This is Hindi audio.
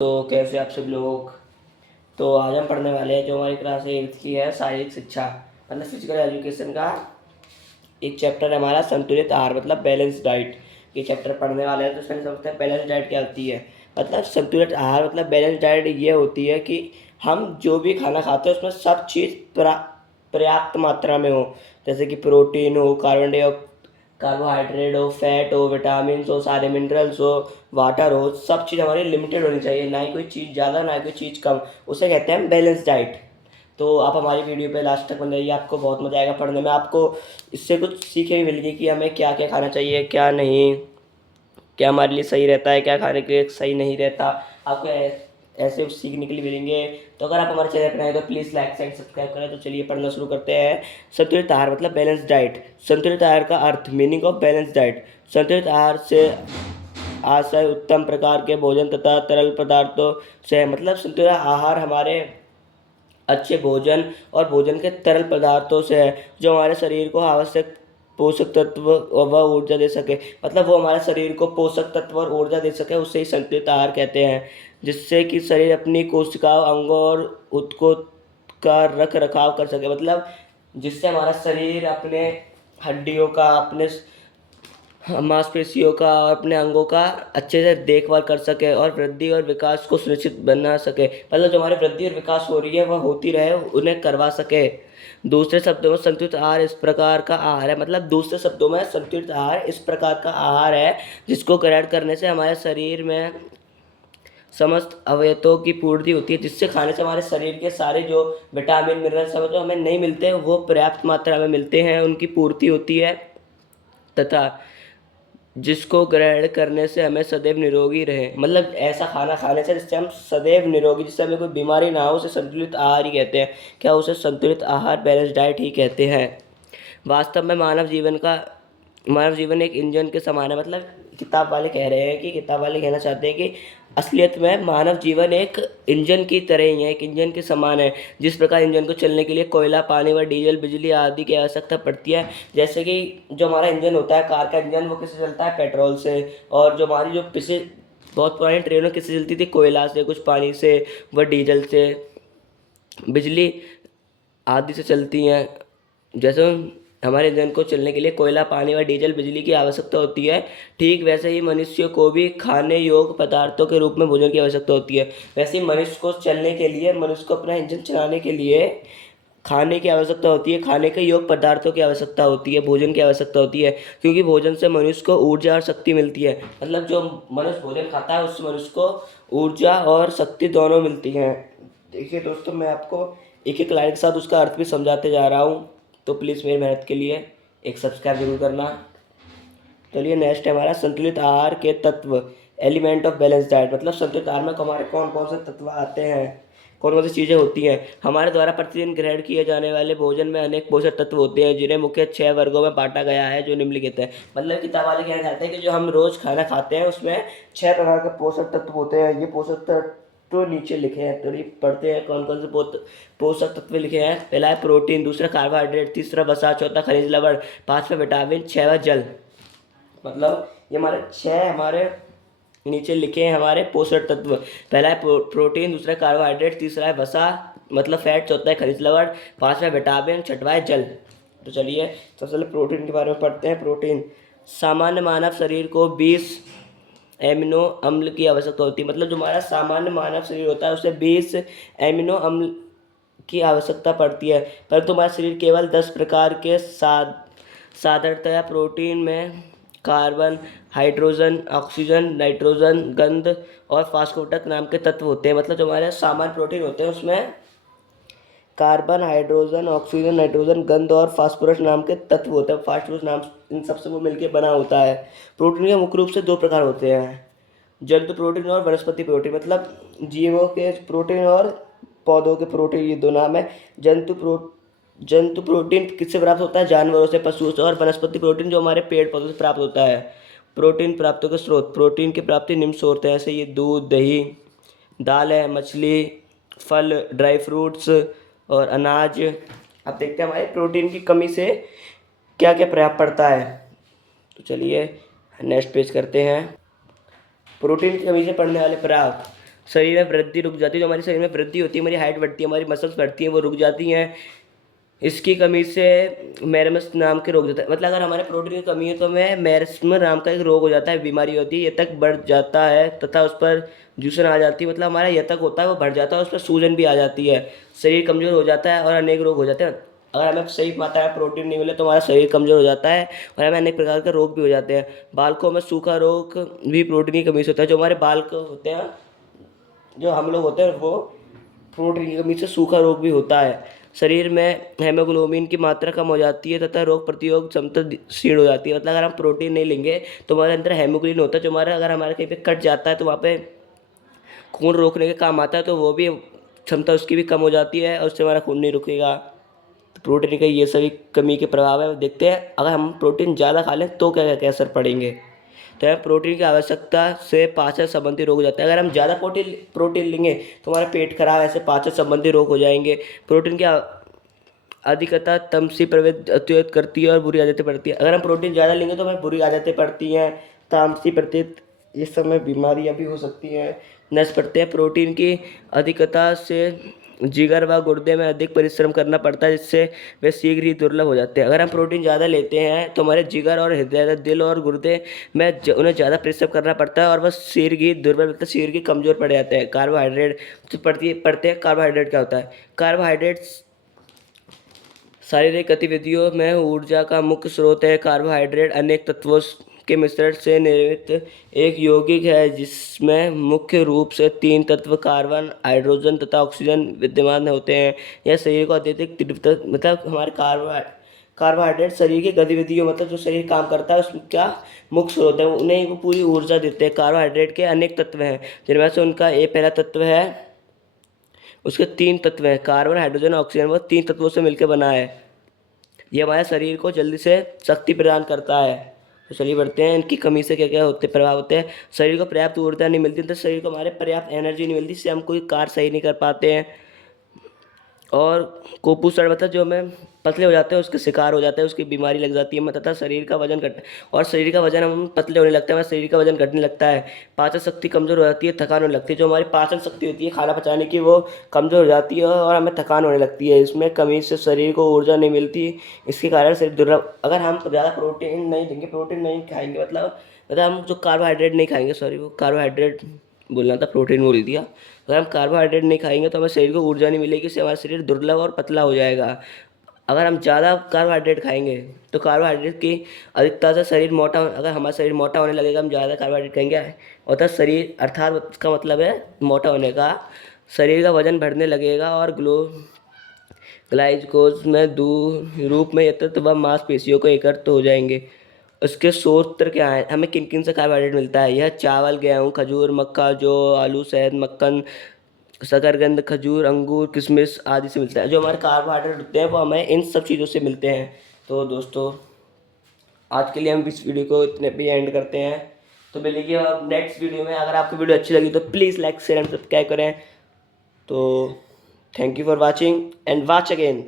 तो कैसे आप सब लोग। तो आज हम पढ़ने वाले हैं जो हमारी क्लास 8 की है, शारीरिक शिक्षा मतलब फिजिकल एजुकेशन का एक चैप्टर है हमारा, संतुलित आहार मतलब बैलेंस डाइट। ये चैप्टर पढ़ने वाले हैं तो उसमें समझते हैं बैलेंस डाइट क्या होती है। मतलब संतुलित आहार मतलब बैलेंस डाइट ये होती है कि हम जो भी खाना खाते हैं उसमें सब चीज़ पर्याप्त मात्रा में हो। जैसे कि प्रोटीन हो, कार्बोहाइड्रेट हो, फैट हो, विटामिन हो, सारे मिनरल्स हो, वाटर हो, सब चीज़ हमारी लिमिटेड होनी चाहिए, ना ही कोई चीज़ ज़्यादा ना ही कोई चीज़ कम। उसे कहते हैं बैलेंस डाइट। तो आप हमारी वीडियो पे लास्ट तक बन रहिए, आपको बहुत मज़ा आएगा पढ़ने में। आपको इससे कुछ सीखे भी मिलेगी कि हमें क्या क्या खाना चाहिए, क्या नहीं, क्या हमारे लिए सही रहता है, क्या खाने के लिए सही नहीं रहता। आपको ऐसे सीखने के लिए मिलेंगे। तो अगर आप हमारे चैनल पर आए तो प्लीज़ लाइक एंड सब्सक्राइब करें। तो चलिए पढ़ना शुरू करते हैं। संतुलित आहार मतलब बैलेंस डाइट। संतुलित आहार का अर्थ, मीनिंग ऑफ बैलेंस डाइट। संतुलित आहार से आशय उत्तम प्रकार के भोजन तथा तरल पदार्थों से, मतलब संतुलित आहार हमारे अच्छे भोजन और भोजन के तरल पदार्थों से है, जो हमारे शरीर को आवश्यक पोषक तत्व व ऊर्जा दे सके। मतलब वो हमारे शरीर को पोषक तत्व और ऊर्जा दे सके, उससे ही संतुलित आहार कहते हैं। जिससे कि शरीर अपनी कोशिकाओं, अंगों और उत्कों का रख रखाव कर सके। मतलब जिससे हमारा शरीर अपने हड्डियों का, अपने मांसपेशियों का और अपने अंगों का अच्छे से देखभाल कर सके और वृद्धि और विकास को सुनिश्चित बना सके। मतलब जो हमारी वृद्धि और विकास हो रही है वह होती रहे, उन्हें करवा सके। दूसरे शब्दों में संतुलित आहार इस प्रकार का आहार है, मतलब दूसरे शब्दों में संतुलित आहार इस प्रकार का आहार है जिसको ग्रहण करने से हमारे शरीर में समस्त अवयवों की पूर्ति होती है। जिससे खाने से हमारे शरीर के सारे जो विटामिन मिनरल्स जो हमें नहीं मिलते हैं वो पर्याप्त मात्रा में मिलते हैं, उनकी पूर्ति होती है। तथा जिसको ग्रहण करने से हमें सदैव निरोगी रहे, मतलब ऐसा खाना खाने से जिससे हम सदैव निरोगी, जिससे हमें कोई बीमारी ना हो, उसे संतुलित आहार ही कहते हैं। क्या उसे संतुलित आहार, बैलेंस डाइट ही कहते हैं। वास्तव में मानव जीवन एक इंजन के समान है। मतलब किताब वाले कह रहे हैं कि किताब वाले कहना चाहते हैं कि असलियत में मानव जीवन एक इंजन की तरह ही है, एक इंजन के समान है। जिस प्रकार इंजन को चलने के लिए कोयला, पानी व डीजल, बिजली आदि की आवश्यकता पड़ती है। जैसे कि जो हमारा इंजन होता है, कार का इंजन, वो किससे चलता है? पेट्रोल से। और जो हमारी जो पिछले बहुत पुरानी ट्रेनों किससे चलती थी? कोयला से, कुछ पानी से व डीजल से, बिजली आदि से चलती हैं। जैसे हमारे इंजन को चलने के लिए कोयला, पानी व डीजल, बिजली की आवश्यकता होती है, ठीक वैसे ही मनुष्य को भी खाने योग्य पदार्थों के रूप में भोजन की आवश्यकता होती है। वैसे ही मनुष्य को चलने के लिए, मनुष्य को अपना इंजन चलाने के लिए खाने की आवश्यकता होती है, खाने के योग्य पदार्थों की आवश्यकता होती है, भोजन की आवश्यकता होती है। क्योंकि भोजन से मनुष्य को ऊर्जा और शक्ति मिलती है। मतलब जो मनुष्य भोजन खाता है उससे मनुष्य को ऊर्जा और शक्ति दोनों मिलती हैं। देखिए दोस्तों, मैं आपको एक एक लाइन के साथ उसका अर्थ भी समझाते जा रहा हूँ, तो प्लीज़ मेरी मेहनत के लिए एक सब्सक्राइब जरूर करना। चलिए नेक्स्ट है हमारा संतुलित आहार के तत्व, एलिमेंट ऑफ बैलेंस डाइट। मतलब संतुलित आहार में हमारे कौन कौन से तत्व आते हैं, कौन कौन सी चीज़ें होती हैं। हमारे द्वारा प्रतिदिन ग्रहण किए जाने वाले भोजन में अनेक पोषक तत्व होते हैं, जिन्हें मुख्य 6 वर्गों में बांटा गया है, जो निम्नलिखित है। मतलब किताब वाले कहना चाहते हैं कि जो हम रोज़ खाना खाते हैं उसमें 6 प्रकार के पोषक तत्व होते हैं। ये पोषक तत्व तो नीचे लिखे हैं, तो पढ़ते हैं कौन कौन से पोषक तत्व लिखे हैं। पहला है प्रोटीन, दूसरा कार्बोहाइड्रेट, तीसरा वसा, चौथा खनिज लवण, पांचवा विटामिन, छठवा जल। मतलब ये हमारे नीचे लिखे हैं हमारे पोषक तत्व। पहला है प्रोटीन, दूसरा है कार्बोहाइड्रेट, तीसरा है वसा मतलब फैट, चौथा है खनिज लवण, पांचवा विटामिन, छठवा है जल। तो चलिए सबसे पहले प्रोटीन के बारे में पढ़ते हैं। प्रोटीन, सामान्य मानव शरीर को 20 एमिनो अम्ल की आवश्यकता होती है। मतलब जो हमारा सामान्य मानव शरीर होता है उसे 20 एमिनो अम्ल की आवश्यकता पड़ती है, परंतु हमारा शरीर केवल 10 प्रकार के साधारणतया प्रोटीन में कार्बन, हाइड्रोजन, ऑक्सीजन, नाइट्रोजन, गंध और फास्फोरस नाम के तत्व होते हैं। मतलब जो हमारे सामान्य प्रोटीन होते हैं उसमें कार्बन, हाइड्रोजन, ऑक्सीजन, नाइट्रोजन, गंध और फास्फोरस नाम के तत्व होते हैं। फास्फोरस नाम इन सबसे वो मिलकर बना होता है। प्रोटीन के मुख्य रूप से 2 प्रकार होते हैं, जंतु प्रोटीन और वनस्पति प्रोटीन। मतलब जीवों के प्रोटीन और पौधों के प्रोटीन, ये दो नाम है। जंतु प्रोटीन किससे प्राप्त होता है? जानवरों से, पशुओं से। और वनस्पति प्रोटीन जो हमारे पेड़ पौधों से प्राप्त होता है। प्रोटीन प्राप्त के स्रोत, प्रोटीन की प्राप्ति निम्न से होते हैं, जैसे ये दूध, दही, दाल है, मछली, फल, ड्राई फ्रूट्स और अनाज। अब देखते हैं हमारे प्रोटीन की कमी से क्या क्या प्रभाव पड़ता है। तो चलिए नेक्स्ट पेज करते हैं। प्रोटीन की कमी से पड़ने वाले प्रभाव। शरीर में वृद्धि रुक जाती है, जो हमारे शरीर में वृद्धि होती है, हमारी हाइट बढ़ती है, हमारी मसल्स बढ़ती हैं, वो रुक जाती हैं। इसकी कमी से मैरमस नाम के रोग होता है, मतलब अगर हमारे प्रोटीन की कमी है तो हमें मैरस्म नाम का एक रोग हो जाता है, बीमारी होती है, यतक बढ़ जाता है तथा उस पर जूसन आ जाती है, मतलब हमारा यतक होता है वो बढ़ जाता है, उस पर सूजन भी आ जाती है, शरीर कमजोर हो जाता है और अनेक रोग हो जाते हैं। अगर हमें सही मात्रा में प्रोटीन नहीं मिले तो हमारा शरीर कमजोर हो जाता है और हमें अनेक प्रकार के रोग भी हो जाते हैं। बालकों में सूखा रोग भी प्रोटीन की कमी से होता है, जो हमारे बाल को होते हैं, जो हम लोग होते हैं, वो प्रोटीन की कमी से सूखा रोग भी होता है। शरीर में हेमोग्लोबिन की मात्रा कम हो जाती है तथा रोग प्रतिरोधक क्षमता क्षीण हो जाती है, मतलब अगर हम प्रोटीन नहीं लेंगे तो हमारे अंदर हेमोग्लोबिन होता है, जो हमारा अगर हमारे कहीं पे कट जाता है तो वहाँ पे खून रोकने के काम आता है, तो वो भी क्षमता उसकी भी कम हो जाती है और उससे हमारा खून नहीं रुकेगा। तो प्रोटीन का ये सभी कमी के प्रभाव है। देखते हैं अगर हम प्रोटीन ज़्यादा खा लें तो क्या क्या असर पड़ेंगे। तो हमें प्रोटीन की आवश्यकता से पाचन संबंधी रोग हो जाता है। अगर हम ज़्यादा प्रोटीन लेंगे तो हमारा पेट खराब, ऐसे पाचन संबंधी रोग हो जाएंगे। प्रोटीन की अधिकता तमसी प्रवृत्ति अत्यधिक करती है और बुरी आदतें पड़ती है। अगर हम प्रोटीन ज़्यादा लेंगे तो हमें बुरी आदतें पड़ती हैं, तामसी प्रवृत्ति, इस समय बीमारियां भी हो सकती हैं, नस पड़ते हैं। प्रोटीन की अधिकता से जिगर व गुर्दे में अधिक परिश्रम करना पड़ता है, जिससे वे शीघ्र ही दुर्लभ हो जाते हैं। अगर हम प्रोटीन ज़्यादा लेते हैं तो हमारे जिगर और हृदय, दिल और गुर्दे में उन्हें ज़्यादा परिश्रम करना पड़ता है और वह शीघ्र ही दुर्बल, मतलब शीघ्र ही कमज़ोर पड़ जाते हैं। कार्बोहाइड्रेट जो पड़ते हैं, कार्बोहाइड्रेट क्या होता है? कार्बोहाइड्रेट शारीरिक गतिविधियों में ऊर्जा का मुख्य स्रोत है। कार्बोहाइड्रेट अनेक तत्वों के मिश्रण से निर्मित एक यौगिक है, जिसमें मुख्य रूप से तीन तत्व कार्बन, हाइड्रोजन तथा ऑक्सीजन विद्यमान होते हैं। यह शरीर को अत्यधिक तीव्रता, मतलब हमारे कार्बोहाइड्रेट शरीर की गतिविधियों, मतलब जो शरीर काम करता है उसका मुख्य स्रोत है, उन्हें वो पूरी ऊर्जा देते हैं। कार्बोहाइड्रेट के अनेक तत्व हैं, जिनमें से उनका एक पहला तत्व है, उसके तीन तत्व हैं, कार्बन, हाइड्रोजन, ऑक्सीजन, वो तीन तत्वों से मिलकर बना है। ये हमारे शरीर को जल्दी से शक्ति प्रदान करता है। तो चलिए बढ़ते हैं, इनकी कमी से क्या क्या होते प्रभाव होते हैं। शरीर को पर्याप्त ऊर्जा नहीं मिलती, तो शरीर को हमारे पर्याप्त एनर्जी नहीं मिलती, इससे हम कोई कार्य सही नहीं कर पाते हैं। और कुपोषण, मतलब जो हमें पतले हो जाते हैं उसके शिकार हो जाते हैं, उसकी बीमारी लग जाती है, तथा शरीर का वजन घट, और शरीर का वजन, हम पतले होने लगते हैं, हमारे शरीर का वजन घटने लगता है। पाचन शक्ति कमजोर हो जाती है, थकान होने लगती है, जो हमारी पाचन शक्ति होती है खाना पचाने की, वो कमजोर हो जाती है और हमें थकान होने लगती है। इसमें कमी से शरीर को ऊर्जा नहीं मिलती, इसके कारण शरीर दुर्बल। अगर हम ज़्यादा प्रोटीन नहीं देंगे, प्रोटीन नहीं खाएंगे, मतलब हम जो कार्बोहाइड्रेट नहीं खाएंगे, सॉरी वो कार्बोहाइड्रेट बोलना था, प्रोटीन बोल दिया। अगर हम कार्बोहाइड्रेट नहीं खाएंगे तो हमें शरीर को ऊर्जा नहीं मिलेगी, इससे हमारा शरीर दुर्बल और पतला हो जाएगा। अगर हम ज़्यादा कार्बोहाइड्रेट खाएंगे तो कार्बोहाइड्रेट की अधिकता से शरीर मोटा, अगर हमारा शरीर मोटा होने लगेगा, हम ज़्यादा कार्बोहाइड्रेट खाएंगे, अर्थात शरीर, अर्थात इसका मतलब है मोटा होने का, शरीर का वजन बढ़ने लगेगा और ग्लाइकोज में रूप में यकृत व मांसपेशियों को एकत्र हो जाएंगे। उसके स्रोत क्या है, हमें किन किन से कार्बोहाइड्रेट मिलता है? यह चावल, गेहूँ, खजूर, मक्का, जौ, आलू, शहद, मक्खन, शकरकंद, खजूर, अंगूर, किशमिश आदि से मिलता है। जो हमारे कार्बोहाइड्रेट होते हैं वो हमें इन सब चीज़ों से मिलते हैं। तो दोस्तों आज के लिए हम इस वीडियो को इतने पे एंड करते हैं। तो मिलेंगे अब नेक्स्ट वीडियो में। अगर आपको वीडियो अच्छी लगी तो please like, share and subscribe करें। तो thank you for watching and watch again.